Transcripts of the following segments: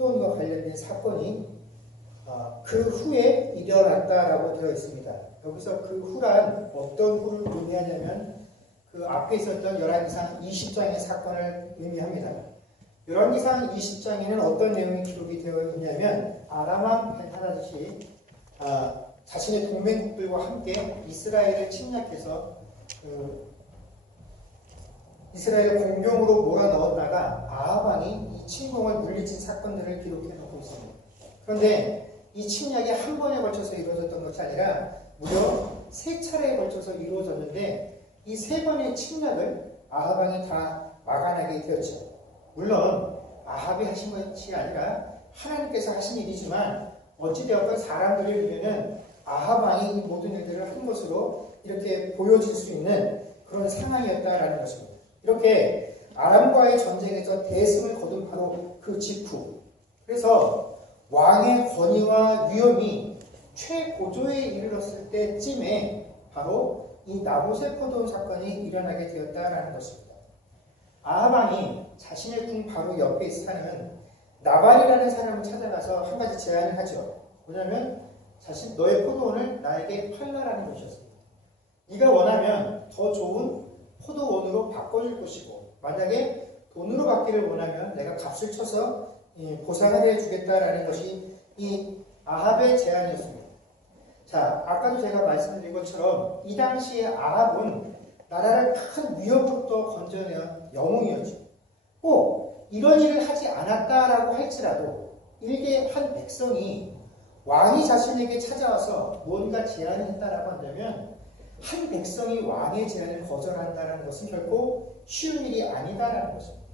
포도원과 관련된 사건이 그 후에 일어났다라고 되어 있습니다. 여기서 그 후란 어떤 후를 의미하냐면 그 앞에 있었던 열왕기상 20장의 사건을 의미합니다. 열왕기상 20장에는 어떤 내용이 기록이 되어 있냐면 아람왕 벤하닷이 자신의 동맹국들과 함께 이스라엘을 침략해서 이스라엘을 공병으로 몰아넣었다가 아합 왕이 이 침공을 물리친 사건들을 기록해 놓고 있습니다. 그런데 이 침략이 한 번에 걸쳐서 이루어졌던 것이 아니라 무려 3차례에 걸쳐서 이루어졌는데 이 3번의 침략을 아합 왕이 다 막아내게 되었죠. 물론 아합이 하신 것이 아니라 하나님께서 하신 일이지만 어찌되었건 사람들의 눈에는 아합 왕이 이 모든 일들을 한 것으로 이렇게 보여질 수 있는 그런 상황이었다라는 것입니다. 이렇게 아람과의 전쟁에서 대승을 거둔 바로 그 직후, 그래서 왕의 권위와 위엄이 최고조에 이르렀을 때쯤에 바로 이 나봇의 포도원 사건이 일어나게 되었다라는 것입니다. 아합 왕이 자신의 궁 바로 옆에 사는 나발이라는 사람을 찾아가서 한 가지 제안을 하죠. 뭐냐면 자신 너의 포도원을 나에게 팔라라는 것이었습니다. 네가 원하면 더 좋은 포도원으로 바꿔줄 것이고 만약에 돈으로 받기를 원하면 내가 값을 쳐서 보상을 해주겠다라는 것이 이 아합의 제안이었습니다. 자, 아까도 제가 말씀드린 것처럼 이 당시에 아합은 나라를 큰 위협으로부터 건져낸 영웅이었죠. 꼭 이런 일을 하지 않았다라고 할지라도 일개 한 백성이 왕이 자신에게 찾아와서 뭔가 제안을 했다라고 한다면 한 백성이 왕의 제안을 거절한다는 것은 결코 쉬운 일이 아니다라는 것입니다.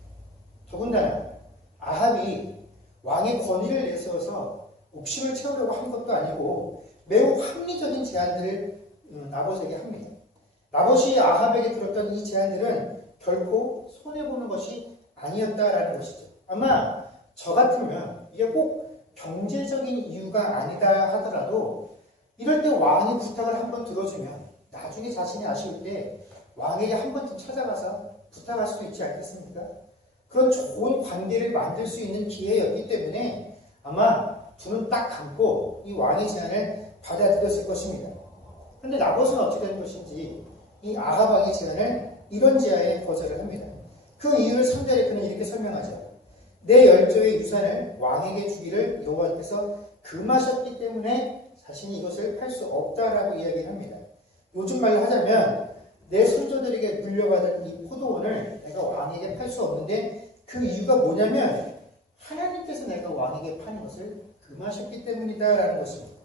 더군다나 아합이 왕의 권위를 내세워서 옥심을 채우려고 한 것도 아니고 매우 합리적인 제안들을 나봇에게 합니다. 나봇이 아합에게 들었던 이 제안들은 결코 손해보는 것이 아니었다라는 것이죠. 아마 저 같으면 이게 꼭 경제적인 이유가 아니다 하더라도 이럴 때 왕이 부탁을 한번 들어주면 나중에 자신이 아쉬울 때 왕에게 한 번쯤 찾아가서 부탁할 수도 있지 않겠습니까? 그런 좋은 관계를 만들 수 있는 기회였기 때문에 아마 두 눈 딱 감고 이 왕의 제안을 받아들였을 것입니다. 그런데 나봇은 어떻게 된 것인지 이 아합 왕의 제안을 이런 제안에 거절을 합니다. 그 이유를 3절에 그는 이렇게 설명하죠. 내 열조의 유산을 왕에게 주기를 여호와께서 금하셨기 때문에 자신이 이것을 할 수 없다라고 이야기를 합니다. 요즘 말로 하자면 내 손조들에게 물려받은 이 포도원을 내가 왕에게 팔 수 없는데 그 이유가 뭐냐면 하나님께서 내가 왕에게 파는 것을 금하셨기 때문이다라는 것입니다.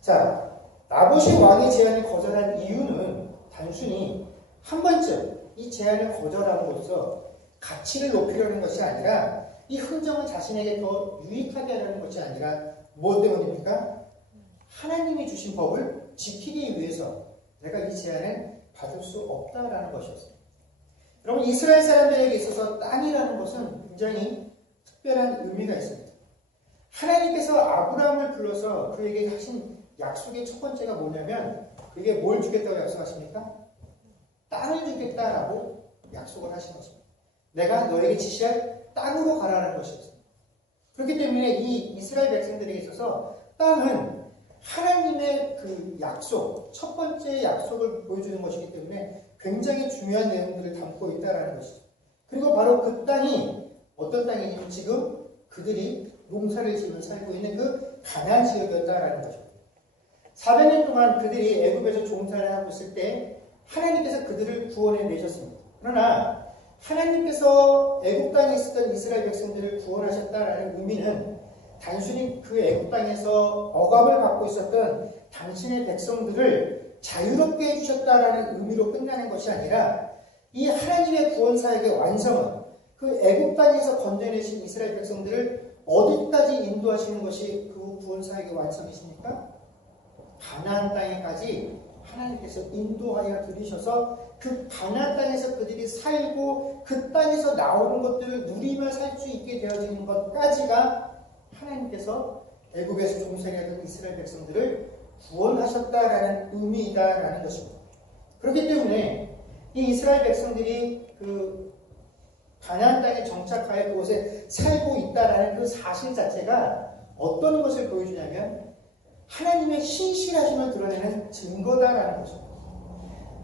자, 나봇이 왕의 제안을 거절한 이유는 단순히 한 번쯤 이 제안을 거절함으로써 가치를 높이려는 것이 아니라 이 흥정은 자신에게 더 유익하게 하려는 것이 아니라 무엇 때문입니까? 하나님이 주신 법을 지키기 위해서 내가 이 제안을 받을 수 없다라는 것이었습니다. 여러분, 이스라엘 사람들에게 있어서 땅이라는 것은 굉장히 특별한 의미가 있습니다. 하나님께서 아브라함을 불러서 그에게 하신 약속의 첫 번째가 뭐냐면 그에게 뭘 주겠다고 약속하십니까? 땅을 주겠다라고 약속을 하신 것입니다. 내가 너에게 지시할 땅으로 가라는 것이었습니다. 그렇기 때문에 이 이스라엘 백성들에게 있어서 땅은 하나님의 그 약속, 첫 번째 약속을 보여주는 것이기 때문에 굉장히 중요한 내용들을 담고 있다는 것이죠. 그리고 바로 그 땅이 어떤 땅이냐면 지금 그들이 농사를 지으며 살고 있는 그 가나안 지역이었다라는 것입니다. 400년 동안 그들이 애굽에서 종살이를 하고 있을 때 하나님께서 그들을 구원해 내셨습니다. 그러나 하나님께서 애굽 땅에 있었던 이스라엘 백성들을 구원하셨다라는 의미는 단순히 그 애굽 땅에서 억압을 받고 있었던 당신의 백성들을 자유롭게 해주셨다라는 의미로 끝나는 것이 아니라 이 하나님의 구원 사역의 완성은 그 애굽 땅에서 건져내신 이스라엘 백성들을 어디까지 인도하시는 것이 그 구원 사역의 완성이십니까? 가나안 땅에까지 하나님께서 인도하여 들이셔서 그 가나안 땅에서 그들이 살고 그 땅에서 나오는 것들을 누리며 살 수 있게 되어지는 것까지가 하나님께서 애굽에서 종살이하던 이스라엘 백성들을 구원하셨다라는 의미이다라는 것입니다. 그렇기 때문에 이 이스라엘 백성들이 그 가나안 땅에 정착하여 그곳에 살고 있다라는 그 사실 자체가 어떤 것을 보여주냐면 하나님의 신실하심을 드러내는 증거다라는 거죠.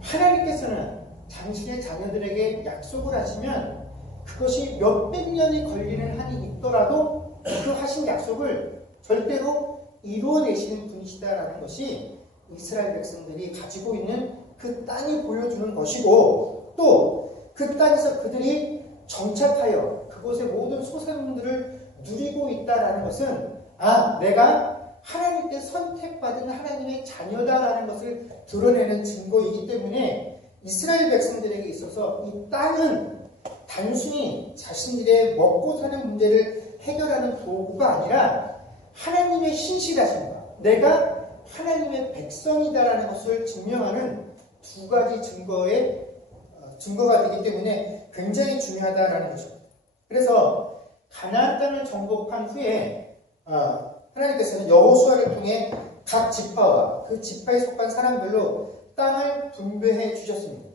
하나님께서는 당신의 자녀들에게 약속을 하시면 그것이 몇백 년이 걸리는 한이 있더라도 그 하신 약속을 절대로 이루어내시는 분이시다라는 것이 이스라엘 백성들이 가지고 있는 그 땅이 보여주는 것이고, 또 그 땅에서 그들이 정착하여 그곳의 모든 소산물들을 누리고 있다라는 것은 내가 하나님께 선택받은 하나님의 자녀다라는 것을 드러내는 증거이기 때문에 이스라엘 백성들에게 있어서 이 땅은 단순히 자신들의 먹고 사는 문제를 해결하는 도구가 아니라 하나님의 신실하심과 내가 하나님의 백성이다라는 것을 증명하는 두 가지 증거가 되기 때문에 굉장히 중요하다라는 거죠. 그래서 가나안 땅을 정복한 후에 하나님께서는 여호수아를 통해 각 지파와 그 지파에 속한 사람들로 땅을 분배해 주셨습니다.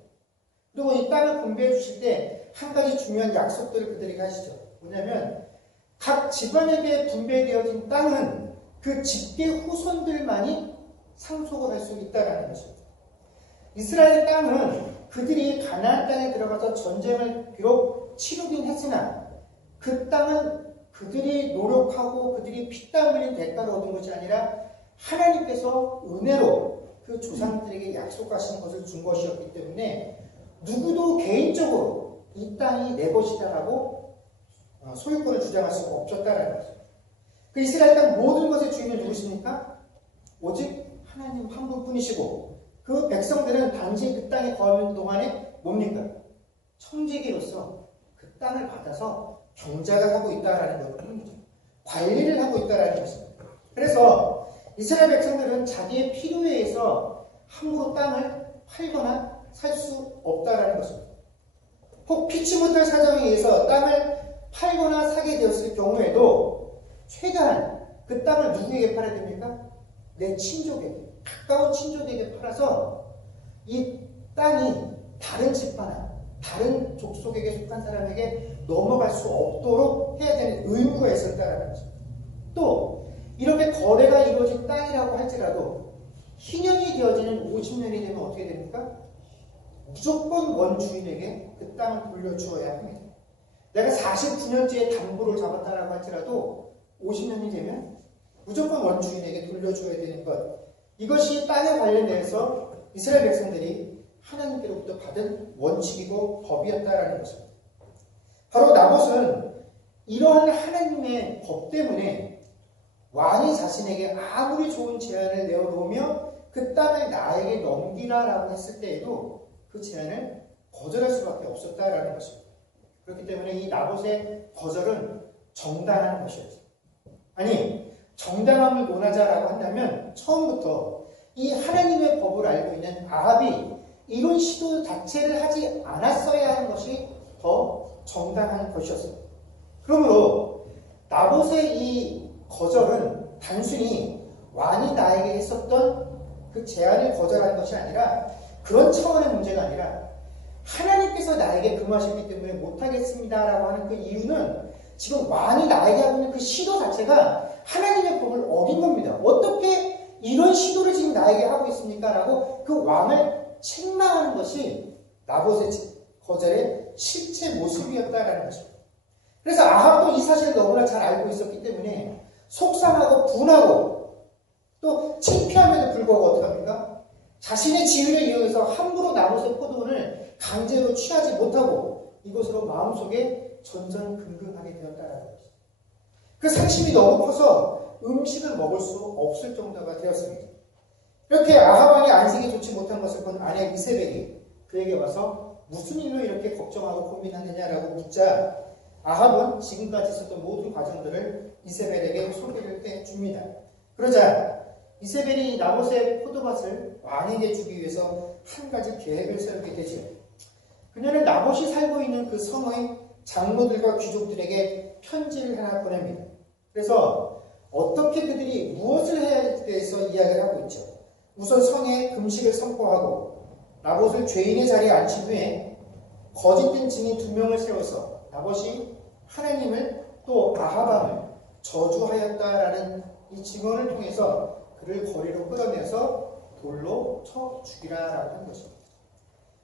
그리고 이 땅을 분배해 주실 때 한 가지 중요한 약속들을 그들에게 하시죠. 뭐냐면 각 집안에게 분배되어진 땅은 그 집계 후손들만이 상속을 할 수 있다는 것입니다. 이스라엘 땅은 그들이 가나안 땅에 들어가서 전쟁을 비록 치르긴 했으나 그 땅은 그들이 노력하고 그들이 피땀 흘린 대가를 얻은 것이 아니라 하나님께서 은혜로 그 조상들에게 약속하신 것을 준 것이었기 때문에 누구도 개인적으로 이 땅이 내 것이다라고 소유권을 주장할 수가 없었다라는 거죠. 그 이스라엘 땅 모든 것의 주인은 누구십니까? 오직 하나님 한 분뿐이시고 그 백성들은 단지 그 땅에 거하는 동안에 뭡니까? 청지기로서 그 땅을 받아서 경작을 하고 있다라는 것입니다. 관리를 하고 있다라는 것입니다. 그래서 이스라엘 백성들은 자기의 필요에 의해서 함부로 땅을 팔거나 살 수 없다라는 것입니다. 혹 피치 못할 사정에 의해서 땅을 팔거나 사게 되었을 경우에도 최대한 그 땅을 누구에게 팔아야 됩니까? 내 친족에게, 가까운 친족에게 팔아서 이 땅이 다른 집파나 다른 족속에게 속한 사람에게 넘어갈 수 없도록 해야 되는 의무가 있었다라는 거죠. 또 이렇게 거래가 이루어진 땅이라고 할지라도 희년이 되어지는 50년이 되면 어떻게 됩니까? 무조건 원주인에게 그 땅을 돌려주어야 합니다. 내가 49년째 담보를 잡았다라고 할지라도 50년이 되면 무조건 원주인에게 돌려줘야 되는 것. 이것이 땅에 관련해서 이스라엘 백성들이 하나님께로부터 받은 원칙이고 법이었다라는 것입니다. 바로 나봇은 이러한 하나님의 법 때문에 왕이 자신에게 아무리 좋은 제안을 내어놓으며 그 땅을 나에게 넘기라라고 했을 때에도 그 제안을 거절할 수밖에 없었다라는 것입니다. 그렇기 때문에 이 나봇의 거절은 정당한 것이었죠. 아니, 정당함을 논하자라고 한다면 처음부터 이 하나님의 법을 알고 있는 아합이 이런 시도 자체를 하지 않았어야 하는 것이 더 정당한 것이었습니다. 그러므로 나봇의 이 거절은 단순히 왕이 나에게 했었던 그 제안을 거절하는 것이 아니라 그런 차원의 문제가 아니라 하나님께서 나에게 금하셨기 때문에 못하겠습니다라고 하는 그 이유는 지금 왕이 나에게 하고 있는 그 시도 자체가 하나님의 법을 어긴 겁니다. 어떻게 이런 시도를 지금 나에게 하고 있습니까? 라고 그 왕을 책망하는 것이 나봇의 거절의 실체 모습이었다라는 것입니다. 그래서 아합도 이 사실을 너무나 잘 알고 있었기 때문에 속상하고 분하고 또 창피함에도 불구하고 어떡합니까? 자신의 지위를 이용해서 함부로 나봇의 포도원을 강제로 취하지 못하고 이것으로 마음속에 전전긍긍하게 되었다라는 것입니다. 그 상심이 너무 커서 음식을 먹을 수 없을 정도가 되었습니다. 이렇게 아합 왕의 안색이 좋지 못한 것을 본 아내 이세벨이 그에게 와서 무슨 일로 이렇게 걱정하고 고민하느냐라고 묻자 아합은 지금까지 있었던 모든 과정들을 이세벨에게 소개를 해줍니다. 그러자 이세벨이 나봇의 포도밭을 왕에게 주기 위해서 한 가지 계획을 세우게 되죠. 그녀는 나봇이 살고 있는 그 성의 장로들과 귀족들에게 편지를 하나 보냅니다. 그래서 어떻게 그들이 무엇을 해야 할지에 대해서 이야기를 하고 있죠. 우선 성에 금식을 선포하고 나봇을 죄인의 자리에 앉힌 후에 거짓된 증인 2명을 세워서 나봇이 하나님을 또 아합왕을 저주하였다라는 이 증언을 통해서 그를 거리로 끌어내서 돌로 쳐 죽이라라고 한 것입니다.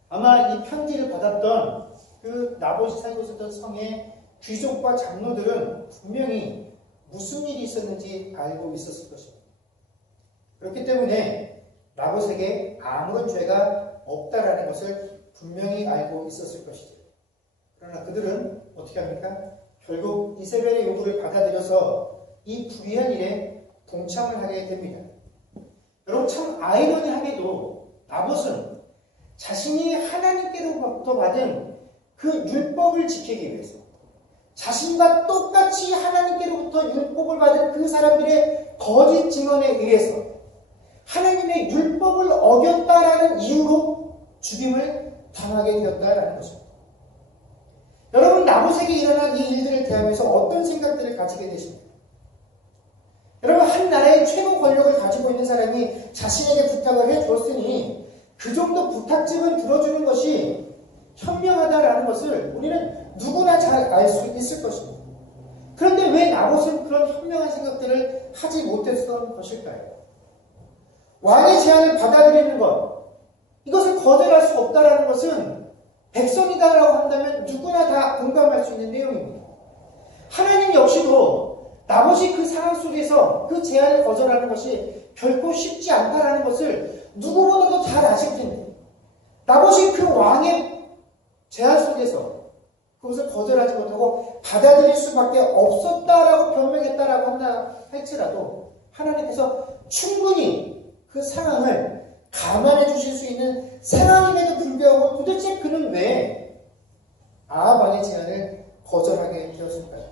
아마 이 편지를 받았던 그 나봇이 살고 있었던 성의 귀족과 장로들은 분명히 무슨 일이 있었는지 알고 있었을 것입니다. 그렇기 때문에 나봇에게 아무런 죄가 없다라는 것을 분명히 알고 있었을 것이죠. 그러나 그들은 어떻게 합니까? 결국 이세벨의 요구를 받아들여서 이 불의한 일에 동참을 하게 됩니다. 여러분, 참 아이러니하게도 나봇은 자신이 하나님께로부터 받은 그 율법을 지키기 위해서, 자신과 똑같이 하나님께로부터 율법을 받은 그 사람들의 거짓 증언에 의해서 하나님의 율법을 어겼다라는 이유로 죽임을 당하게 되었다라는 것입니다. 여러분, 나봇에게 일어난 이 일들을 대하면서 어떤 생각들을 가지게 되십니까? 여러분, 한 나라의 최고 권력을 가지고 있는 사람이 자신에게 부탁을 해줬으니 그 정도 부탁쯤은 들어주는 것이 현명하다라는 것을 우리는 누구나 잘 알 수 있을 것입니다. 그런데 왜 나봇은 그런 현명한 생각들을 하지 못했던 것일까요? 왕의 제안을 받아들이는 것, 이것을 거절할 수 없다라는 것은 백성이다라고 한다면 누구나 다 공감할 수 있는 내용입니다. 하나님 역시도 나봇이 그 상황 속에서 그 제안을 거절하는 것이 결코 쉽지 않다라는 것을 누구보다도 잘 아실 텐데, 나봇이 그 왕의 제안 속에서 그것을 거절하지 못하고 받아들일 수밖에 없었다라고 변명했다라고 한다 할지라도 하나님께서 충분히 그 상황을 감안해 주실 수 있는 상황임에도 불구하고 도대체 그는 왜 아합 왕의 제안을 거절하게 되었을까요?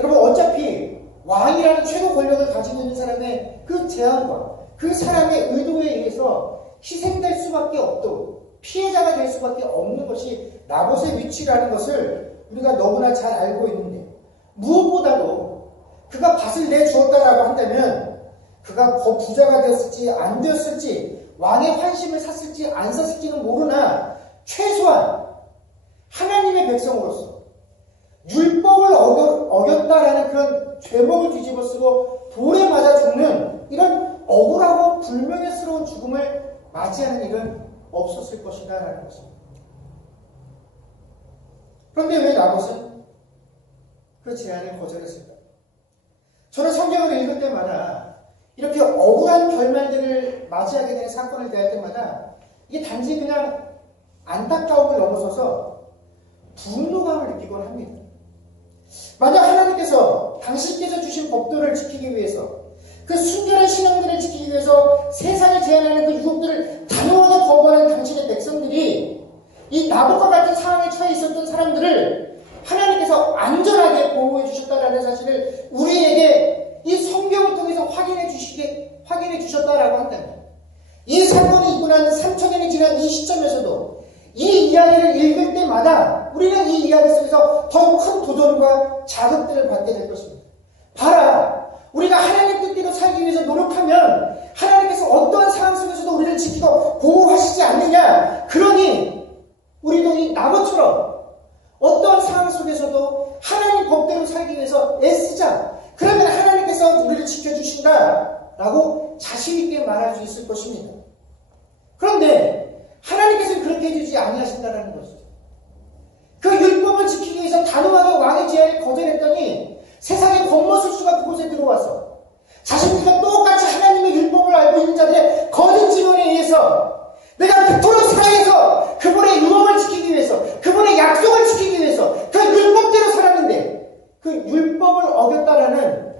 여러분, 어차피 왕이라는 최고 권력을 가지고 있는 사람의 그 제안과 그 사람의 의도에 의해서 희생될 수밖에 없도록 피해자가 될 수밖에 없는 것이 나봇의 위치라는 것을 우리가 너무나 잘 알고 있는데, 무엇보다도 그가 밭을 내주었다라고 한다면 그가 더 부자가 되었을지 안 되었을지, 왕의 환심을 샀을지 안 샀을지는 모르나 최소한 하나님의 백성으로서 율법을 어겼다라는 그런 죄목을 뒤집어쓰고 돌에 맞아 죽는 이런 억울하고 불명예스러운 죽음을 맞이하는 일은 없었을 것이다 라는 것입니다. 그런데 왜 나봇은 그 제안을 거절했을까? 저는 성경을 읽을 때마다 이렇게 억울한 결말들을 맞이하게 되는 사건을 대할 때마다 이게 단지 그냥 안타까움을 넘어서서 분노감을 느끼곤 합니다. 만약 하나님께서 당신께서 주신 법도를 지키기 위해서, 그 순결한 신앙들을 지키기 위해서 세상을 제한하는 그 유혹들을 단호하게 거부하는 당신의 백성들이 이 나봇과 같은 상황에 처해 있었던 사람들을 하나님께서 안전하게 보호해 주셨다라는 사실을 우리에게 이 성경을 통해서 확인해 주셨다라고 한다면, 이 사건이 있고 난 3000년이 지난 이 시점에서도 이 이야기를 읽을 때마다 우리는 이 이야기 속에서 더 큰 도전과 자극들을 받게 될 것입니다. 봐라, 우리가 하나님 뜻대로 살기 위해서 노력하면 하나님께서 어떠한 상황 속에서도 우리를 지키고 보호하시지 않느냐. 그러니 우리도 이 나봇처럼 어떠한 상황 속에서도 하나님 법대로 살기 위해서 애쓰자. 그러면 하나님께서 우리를 지켜주신다라고 자신있게 말할 수 있을 것입니다. 그런데 하나님께서는 그렇게 해주지 아니하신다라는 것이죠. 그 율법을 지키기 위해서 단호하게 왕의 제안을 거절했더니 세상의 권모술수가 그곳에 들어와서 자신들과 똑같이 하나님의 율법을 알고 있는 자들의 거짓 증언에 의해서 내가 그토록 사랑해서 그분의 율법을 지키기 위해서, 그분의 약속을 지키기 위해서 그 율법대로 살았는데 그 율법을 어겼다라는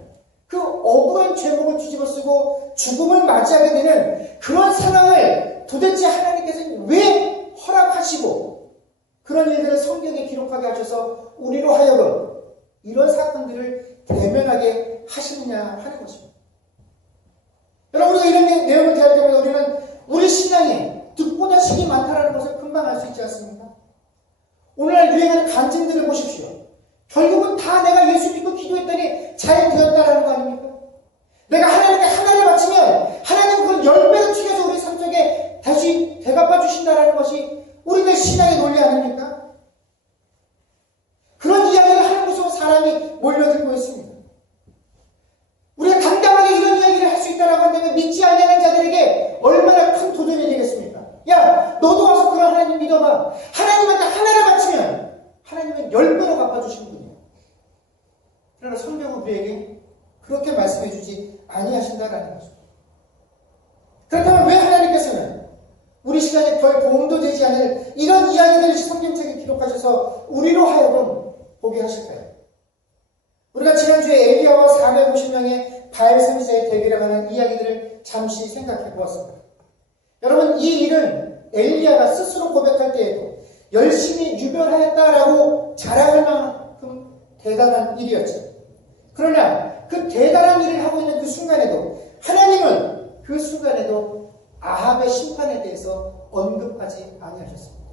그 억울한 죄목을 뒤집어쓰고 죽음을 맞이하게 되는 그런 상황을 도대체 하나님께서는 왜 허락하시고 그런 일들을 성경에 기록하게 하셔서 우리로 하여금 이런 사건들을 대면하게 하시느냐 하는 것입니다. 여러분, 우리가 이런 내용을 대할 때마다 우리는 우리 신앙에 득보다 실이 많다는 것을 금방 알 수 있지 않습니까? 오늘날 유행하는 간증들을 보십시오. 결국은 다 내가 예수 믿고 기도했더니 잘 되었다라는 거 아닙니까? 내가 하나님께 하나를 바치면 하나님 그걸 10배로 튀겨서 우리 삶 속에 다시 대갚아 주신다라는 것이 우리들 신앙의 논리 아닙니까? 되었습니다. 우리가 당당하게 이런 이야기를 할 수 있다라고 한다면 믿지 않는 자들에게 얼마나 큰 도전이 되겠습니까? 야, 너도 와서 그런 하나님 믿어봐. 하나님한테 하나를 바치면 하나님은 10배로 갚아주시는 분이에요. 그러나 성경은 우리에게 그렇게 말씀해 주지 아니하신다라는 거죠. 그렇다면 왜 하나님께서는 우리 시간에 별 도움도 되지 않을 이런 이야기들을 성경책에 기록하셔서 우리로 하여금 보게 하실까요? 우리가 지난주에 엘리야와 450명의 바알 선지자의 대결에 관한 이야기들을 잠시 생각해 보았습니다. 여러분, 이 일은 엘리야가 스스로 고백할 때에도 열심히 유별하였다라고 자랑할 만큼 대단한 일이었죠. 그러나 그 대단한 일을 하고 있는 그 순간에도 하나님은 그 순간에도 아합의 심판에 대해서 언급하지 아니하셨습니다.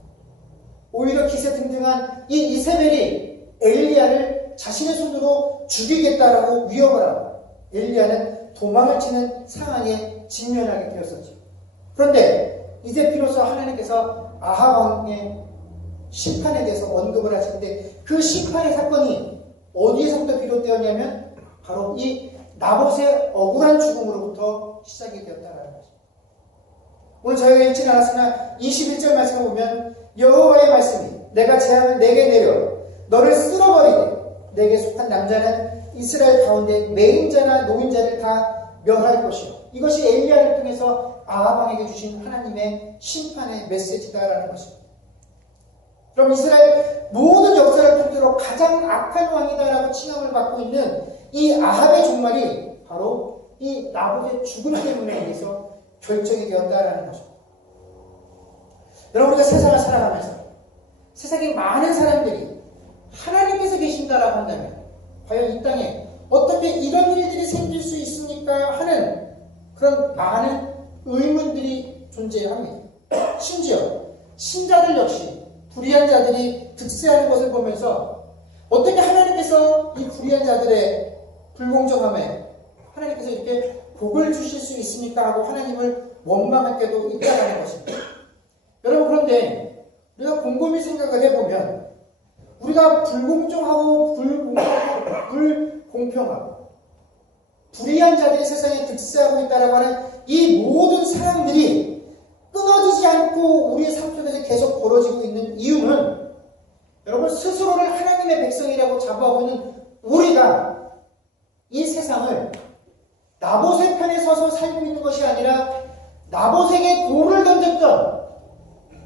오히려 기세등등한 이 이세벨이 엘리야를 자신의 손으로 죽이겠다라고 위협을 하고 엘리야는 도망을 치는 상황에 직면하게 되었었죠. 그런데 이제 비로소 하나님께서 아합 왕의 심판에 대해서 언급을 하시는데 그 심판의 사건이 어디에서부터 비롯되었냐면 바로 이 나봇의 억울한 죽음으로부터 시작이 되었다라는 거죠. 오늘 저희가 읽지는 않았으나 21절 말씀을 보면 여호와의 말씀이 내가 재앙을 내게 내려 너를 쓸어버리되 내게 속한 남자는 이스라엘 가운데 매인자나 노인자를 다 멸할 것이요. 이것이 엘리야를 통해서 아합 왕에게 주신 하나님의 심판의 메시지다라는 것입니다. 그럼 이스라엘 모든 역사를 통틀어 가장 악한 왕이다라고 칭함을 받고 있는 이 아합의 종말이 바로 이 나봇의 죽음 때문에 의해서 결정이 되었다라는 것입니다. 여러분, 우리가 세상을 살아가면서 세상에 많은 사람들이 하나님께서 계신다라고 한다면 과연 이 땅에 어떻게 이런 일들이 생길 수 있습니까? 하는 그런 많은 의문들이 존재합니다. 심지어 신자들 역시 불의한 자들이 득세하는 것을 보면서 어떻게 하나님께서 이 불의한 자들의 불공정함에 하나님께서 이렇게 복을 주실 수 있습니까? 하고 하나님을 원망할 때도 있다는 것입니다. 여러분, 그런데 우리가 곰곰이 생각을 해보면 우리가 불공정하고 불공평하고 불의한 자들이 세상에 득세하고 있다고 하는 이 모든 사람들이 끊어지지 않고 우리의 삶 속에서 계속 벌어지고 있는 이유는 여러분, 스스로를 하나님의 백성이라고 자부하고 있는 우리가 이 세상을 나봇의 편에 서서 살고 있는 것이 아니라 나봇에게 돌을 던졌던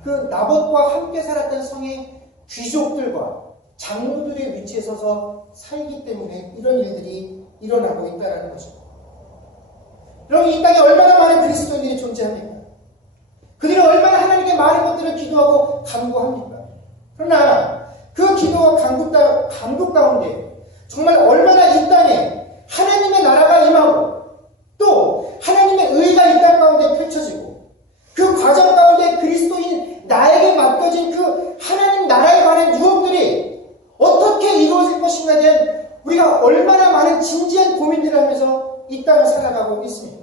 그 나봇과 함께 살았던 성의 귀족들과 장로들의 위치에 서서 살기 때문에 이런 일들이 일어나고 있다는 것입니다. 여러분, 이 땅에 얼마나 많은 그리스도인들이 존재합니까? 그들이 얼마나 하나님께 많은 것들을 기도하고 간구합니까? 그러나 그 기도와 간구 가운데 정말 얼마나 이 땅에 하나님의 나라가 임하고 또 하나님의 의가 이 땅 가운데 펼쳐지고 그 과정 가운데 그리스도인 나에게 맡겨진 그 하나님 나라에 관한 유업들이 어떻게 이루어질 것인가에 대한 우리가 얼마나 많은 진지한 고민들을 하면서 이 땅을 살아가고 있습니다.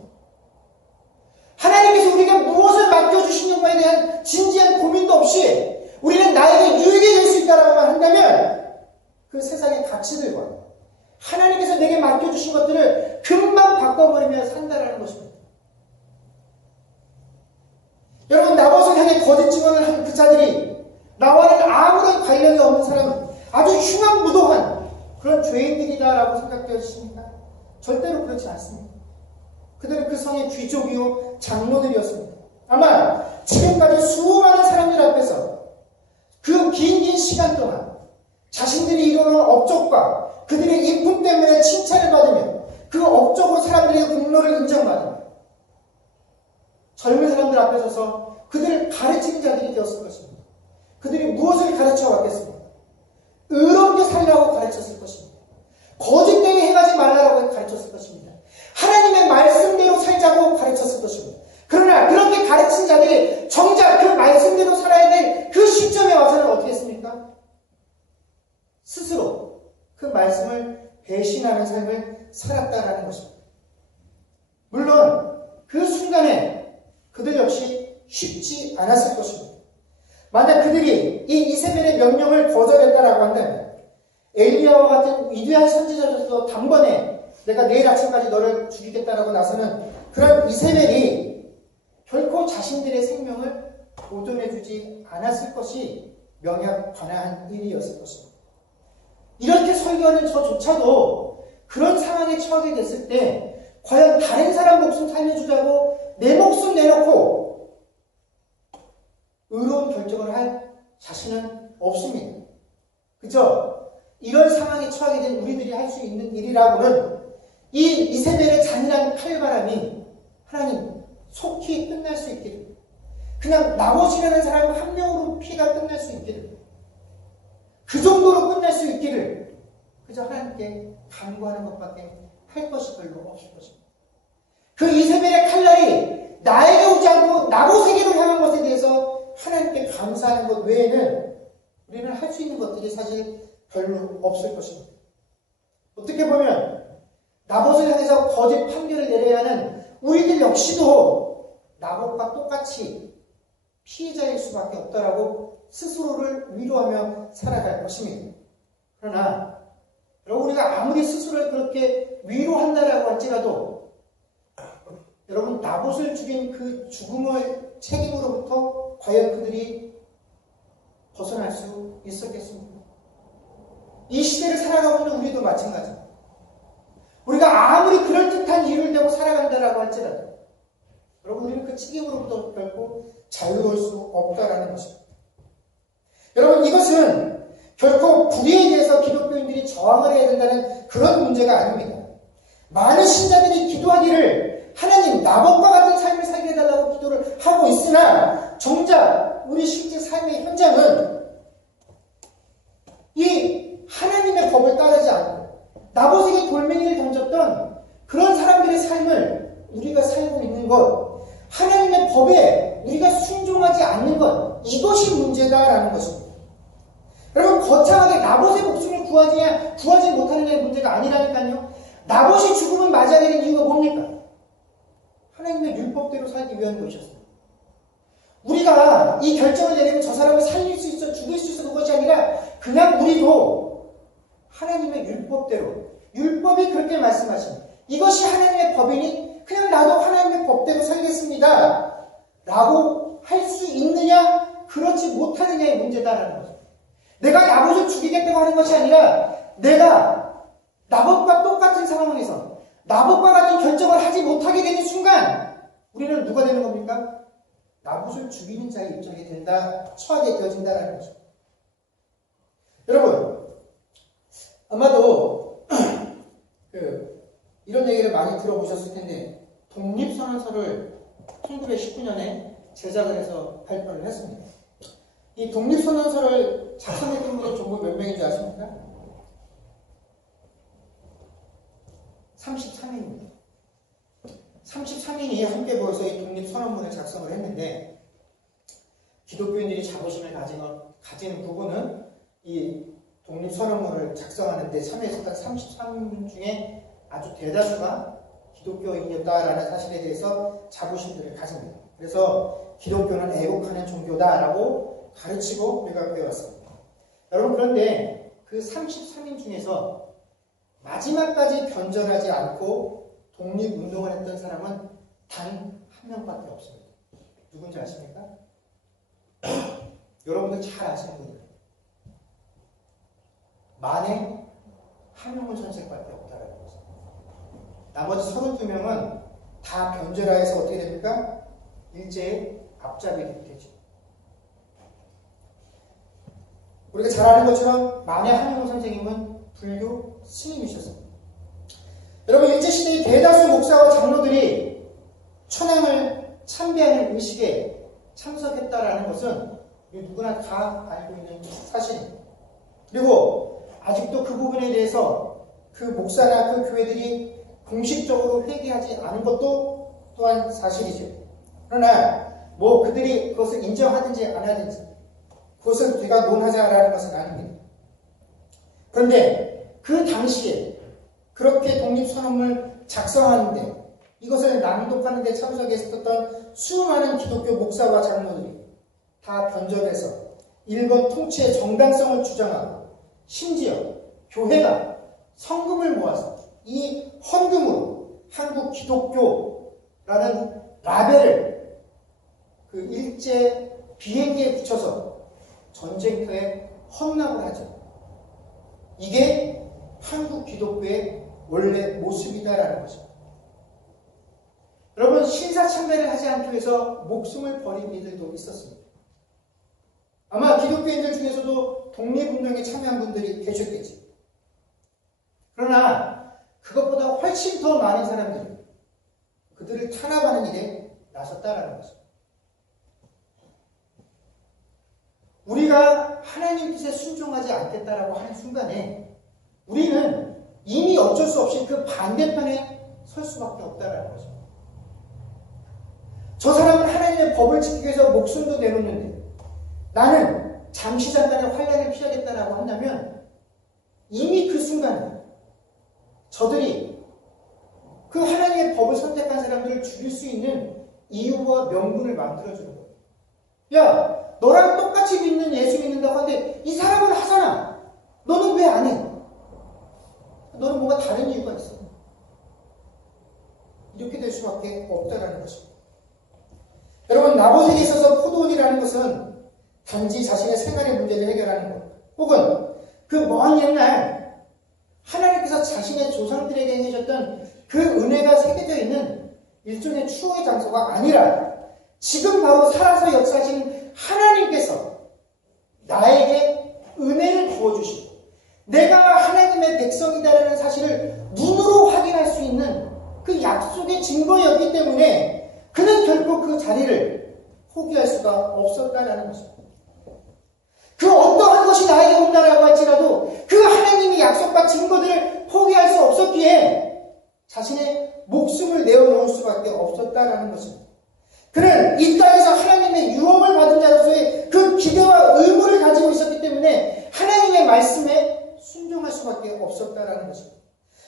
하나님께서 우리가 무엇을 맡겨주시는가에 대한 진지한 고민도 없이 우리는 나에게 유익이 될 수 있다라고만 한다면 그 세상의 가치들과 하나님께서 내게 맡겨주신 것들을 금방 바꿔버리며 산다라는 것입니다. 여러분, 나봇을 향해 거짓 증언을 한 그 자들이 나와는 아무런 관련이 없는 사람은 아주 흉악무도한 그런 죄인들이다라고 생각되십니까? 절대로 그렇지 않습니다. 그들은 그 성의 귀족이요 장로들이었습니다. 아마 지금까지 수많은 사람들 앞에서 그 긴 시간 동안 자신들이 이루는 업적과 그들의 인품 때문에 칭찬을 받으며 그 업적으로 사람들에게 공로를 인정받으며 젊은 사람들 앞에 서서 그들을 가르치는 자들이 되었을 것입니다. 그들이 무엇을 가르쳐 왔겠습니까? 의롭게 살라고 가르쳤을 것입니다. 거짓되게 행하지 말라고 가르쳤을 것입니다. 하나님의 말씀대로 살자고 가르쳤을 것입니다. 그러나 그렇게 가르친 자들이 정작 그 말씀대로 살아야 될 그 시점에 와서는 어떻게 했습니까? 스스로 그 말씀을 배신하는 삶을 살았다라는 것입니다. 물론 그 순간에 그들 역시 쉽지 않았을 것입니다. 만약 그들이 이 이세벨의 명령을 거절했다라고 한다면 엘리야와 같은 위대한 선지자조차도 단번에 내가 내일 아침까지 너를 죽이겠다라고 나서는 그런 이세벨이 결코 자신들의 생명을 보존해주지 않았을 것이 명약 관화한 일이었을 것입니다. 이렇게 설교하는 저조차도 그런 상황에 처하게 됐을 때 과연 다른 사람 목숨 살려주자고 내 목숨 내놓고 의로운 결정을 할 자신은 없습니다. 그죠? 이런 상황에 처하게 된 우리들이 할 수 있는 일이라고는 이 이세벨의 잔인한 칼바람이 하나님 속히 끝날 수 있기를, 그냥 나봇이라는 사람 한 명으로 피가 끝날 수 있기를, 그 정도로 끝날 수 있기를 그저 하나님께 간구하는 것밖에 할 것이 별로 없을 것입니다. 그 이세벨의 칼날이 나에게 오지 않고 나봇에게로 향한 것에 대해서 하나님께 감사하는 것 외에는 우리는 할 수 있는 것들이 사실 별로 없을 것입니다. 어떻게 보면 나봇을 향해서 거짓 판결을 내려야 하는 우리들 역시도 나봇과 똑같이 피해자일 수밖에 없다라고 스스로를 위로하며 살아갈 것입니다. 그러나 여러분, 우리가 아무리 스스로를 그렇게 위로한다라고 할지라도 여러분, 나봇을 죽인 그 죽음의 책임으로부터 과연 그들이 벗어날 수 있었겠습니까? 이 시대를 살아가고 있는 우리도 마찬가지입니다. 우리가 아무리 그럴듯한 이유를 대고 살아간다라고 할지라도 여러분, 우리는 그 책임으로부터 결코 자유로울 수 없다라는 것입니다. 여러분, 이것은 결코 불의에 대해서 기독교인들이 저항을 해야 된다는 그런 문제가 아닙니다. 많은 신자들이 기도하기를 하나님 나봇과 같은 삶을 살게 해달라고 기도를 하고 있으나 정작 우리 실제 삶의 현장은 이 하나님의 법을 따르지 않고 나봇에게 돌멩이를 던졌던 그런 사람들의 삶을 우리가 살고 있는 것, 하나님의 법에 우리가 순종하지 않는 것, 이것이 문제다라는 것입니다. 여러분, 거창하게 나봇의 목숨을 구하지 못하느냐의 문제가 아니라니까요. 나봇이 죽음을 맞이하게 된 이유가 뭡니까? 하나님의 율법대로 살기 위한 것이었습니다. 우리가 이 결정을 내리면 저 사람을 살릴 수 있어, 죽일 수 있어 그것이 아니라 그냥 우리도 하나님의 율법대로, 율법이 그렇게 말씀하십니다. 이것이 하나님의 법이니 그냥 나도 하나님의 법대로 살겠습니다 라고 할 수 있느냐 그렇지 못하느냐의 문제다라는 거죠. 내가 나봇을 죽이겠다고 하는 것이 아니라 내가 나봇과 똑같은 상황에서 나봇과 같은 결정을 하지 못하게 되는 순간 우리는 누가 되는 겁니까? 나봇을 죽이는 자의 입장이 처하게 되어진다는 거죠. 여러분, 아마도 이런 얘기를 많이 들어보셨을 텐데 독립선언서를 1919년에 제작을 해서 발표를 했습니다. 이 독립선언서를 작성했던 분이 전부 몇 명인지 아십니까? 33인입니다. 33인이 함께 모여서 이 독립선언문을 작성을 했는데 기독교인들이 자부심을 가지는 부분은 이 독립선언문을 작성하는 데 참여했었던 33인 중에 아주 대다수가 기독교인이었다라는 사실에 대해서 자부심들을 가집니다. 그래서 기독교는 애국하는 종교다라고 가르치고 우리가 배웠습니다. 여러분, 그런데 그 33인 중에서 마지막까지 변절하지 않고 독립운동을 했던 사람은 단 한 명밖에 없습니다. 누군지 아십니까? 여러분들 잘 아시는 분들. 만에 한용운 선생밖에 없다라는 거죠. 나머지 32명은 다 변절하여서 어떻게 됩니까? 일제의 앞잡이가 되죠. 우리가 잘 아는 것처럼 만해 한용운 선생님은 불교 스님이셨습니다. 여러분, 일제시대의 대다수 목사와 장로들이 천황을 참배하는 의식에 참석했다라는 것은 누구나 다 알고 있는 사실입니다. 그리고 아직도 그 부분에 대해서 그 목사나 그 교회들이 공식적으로 회개하지 않은 것도 또한 사실이죠. 그러나 그들이 그것을 인정하든지 안 하든지 그것을 우리가 논하자라는 것은 아닙니다. 그런데 그 당시에 그렇게 독립선언을 작성하는데 이것을 낭독하는 데 참석했었던 수많은 기독교 목사와 장로들이 다 변절해서 일본 통치의 정당성을 주장하고 심지어 교회가 성금을 모아서 이 헌금으로 한국 기독교라는 라벨을 그 일제 비행기에 붙여서 전쟁터에 헌납을 하죠. 이게 한국 기독교의 원래 모습이다라는 것입니다. 여러분, 신사참배를 하지 않기 위해서 목숨을 버린 이들도 있었습니다. 아마 기독교인들 중에서도 독립운동에 참여한 분들이 계셨겠지. 그러나 그것보다 훨씬 더 많은 사람들이 그들을 탄압하는 일에 나섰다라는 것입니다. 우리가 하나님 뜻에 순종하지 않겠다라고 하는 순간에 우리는 이미 어쩔 수 없이 그 반대편에 설 수밖에 없다라는 거죠. 저 사람은 하나님의 법을 지키기 위해서 목숨도 내놓는데 나는 잠시 잠깐의 환난을 피하겠다라고 한다면 이미 그 순간에 저들이 그 하나님의 법을 선택한 사람들을 죽일 수 있는 이유와 명분을 만들어주는 거예요. 야, 너랑 똑같이 믿는 예수 믿는다고 하는데 이 사람은 하잖아. 너는 왜 안 해? 너는 뭔가 다른 이유가 있어. 이렇게 될 수밖에 없다라는 것입니다. 여러분, 나봇에게 있어서 포도원이라는 것은 단지 자신의 생활의 문제를 해결하는 것, 혹은 그 먼 옛날 하나님께서 자신의 조상들에게 해주셨던 그 은혜가 새겨져 있는 일종의 추억의 장소가 아니라 지금 바로 살아서 역사하시는 하나님께서 나에게 은혜를 부어주시고 내가 하나님의 백성이다라는 사실을 눈으로 확인할 수 있는 그 약속의 증거였기 때문에 그는 결코 그 자리를 포기할 수가 없었다라는 것입니다. 그 어떠한 것이 나에게 온다라고 할지라도 그 하나님의 약속과 증거들을 포기할 수 없었기에 자신의 목숨을 내어놓을 수밖에 없었다라는 것입니다. 그는 이 땅에서 하나님의 유업을 받은 자로서의 그 기대와 의무를 가지고 있었기 때문에 하나님의 말씀에 순종할 수밖에 없었다라는 것입니다.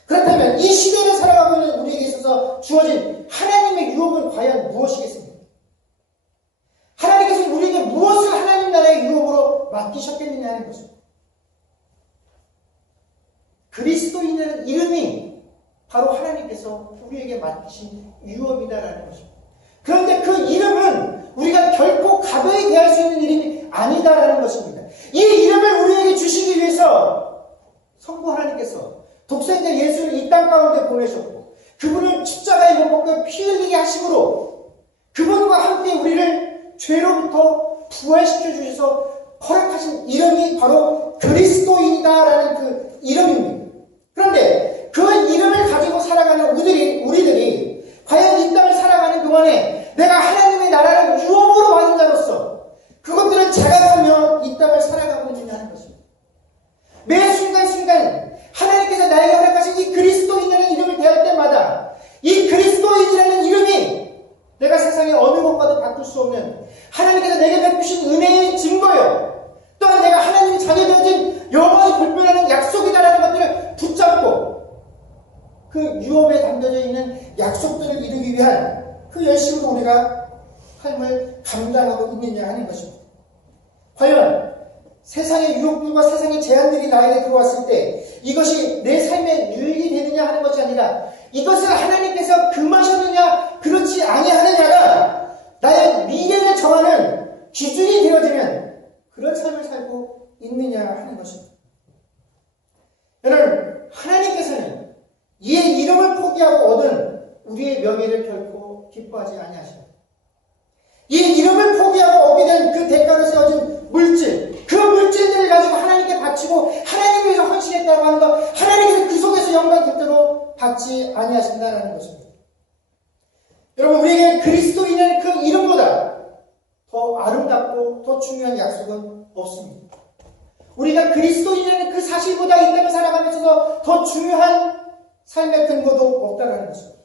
그렇다면 이 시대를 살아가고 있는 우리에게 있어서 주어진 하나님의 유업은 과연 무엇이겠습니까? 하나님께서 우리에게 무엇을 하나님 나라의 유업으로 맡기셨겠느냐는 것입니다. 그리스도인이라는 이름이 바로 하나님께서 우리에게 맡기신 유업이다라는 것입니다. 그런데 그 이름은 우리가 결코 가벼이 대할 수 있는 이름이 아니다라는 것입니다. 이 이름을 우리에게 주시기 위해서 성부 하나님께서 독생자 예수를 이 땅 가운데 보내셨고 그분을 십자가에 못 박혀 피 흘리게 하심으로 그분과 함께 우리를 죄로부터 부활시켜 주셔서 허락하신 이름이 바로 그리스도인이다라는 그 이름입니다. 그런데 그 이름을 가지고 살아가는 우리들이 과연 이 땅을 살아가는 동안에 내가 하나님의 나라를 유업으로 받은 자로서 그것들을 자각하며 이 땅을 살아가고 있느냐는 것입니다. 매 순간순간 하나님께서 나에게 허락하신 이 그리스도인이라는 이름을 대할 때마다 이 그리스도인이라는 이름이 내가 세상의 어느 것과도 바꿀 수 없는 하나님께서 내게 베푸신 은혜의 증거요. 또한 내가 하나님의 자녀 되어진 영원히 불변하는 약속이다라는 것들을 붙잡고 그 유업에 담겨져 있는 약속들을 이루기 위한 그 열심으로 우리가 삶을 감당하고 있느냐 하는 것입니다. 과연 세상의 유혹들과 세상의 제한들이 나에게 들어왔을 때 이것이 내 삶에 유익이 되느냐 하는 것이 아니라 이것을 하나님께서 금하셨느냐 그렇지 아니하느냐가 나의 미래를 정하는 기준이 되어지면 그런 삶을 살고 있느냐 하는 것입니다. 여러분, 하나님께서는 이의 이름을 포기하고 얻은 우리의 명예를 결코 기뻐하지 아니하십니다. 이 이름을 포기하고 얻게 된 그 대가로 세워진 물질, 그 물질들을 가지고 하나님께 바치고 하나님 위해서 헌신했다고 하는 것, 하나님께서 그 속에서 영광 깃대로 받지 아니하신다는 것입니다. 여러분, 우리에게 그리스도인의 그 이름보다 더 아름답고 더 중요한 약속은 없습니다. 우리가 그리스도인이라는 그 사실보다 이 땅을 살아가면서 더 중요한 삶의 근거도 없다는 것입니다.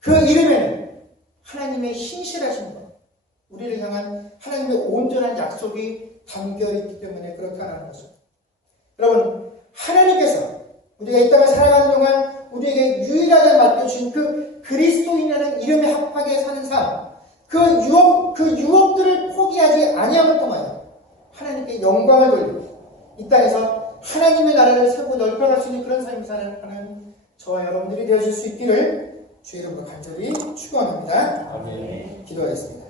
그 이름에는 하나님의 신실하신 것, 우리를 향한 하나님의 온전한 약속이 담겨 있기 때문에 그렇다는 것입니다. 여러분, 하나님께서 우리가 이 땅을 살아가는 동안 우리에게 유일하게 맡겨주신 그 그리스도인이라는 이름에 합하게 사는 삶, 그 유업들을 포기하지 아니함을 통하여 하나님께 영광을 돌리고 이 땅에서 하나님의 나라를 세우고 넓혀 저와 여러분들이 되어질 수 있기를 주 이름으로 간절히 축원합니다. 아멘. 기도하겠습니다.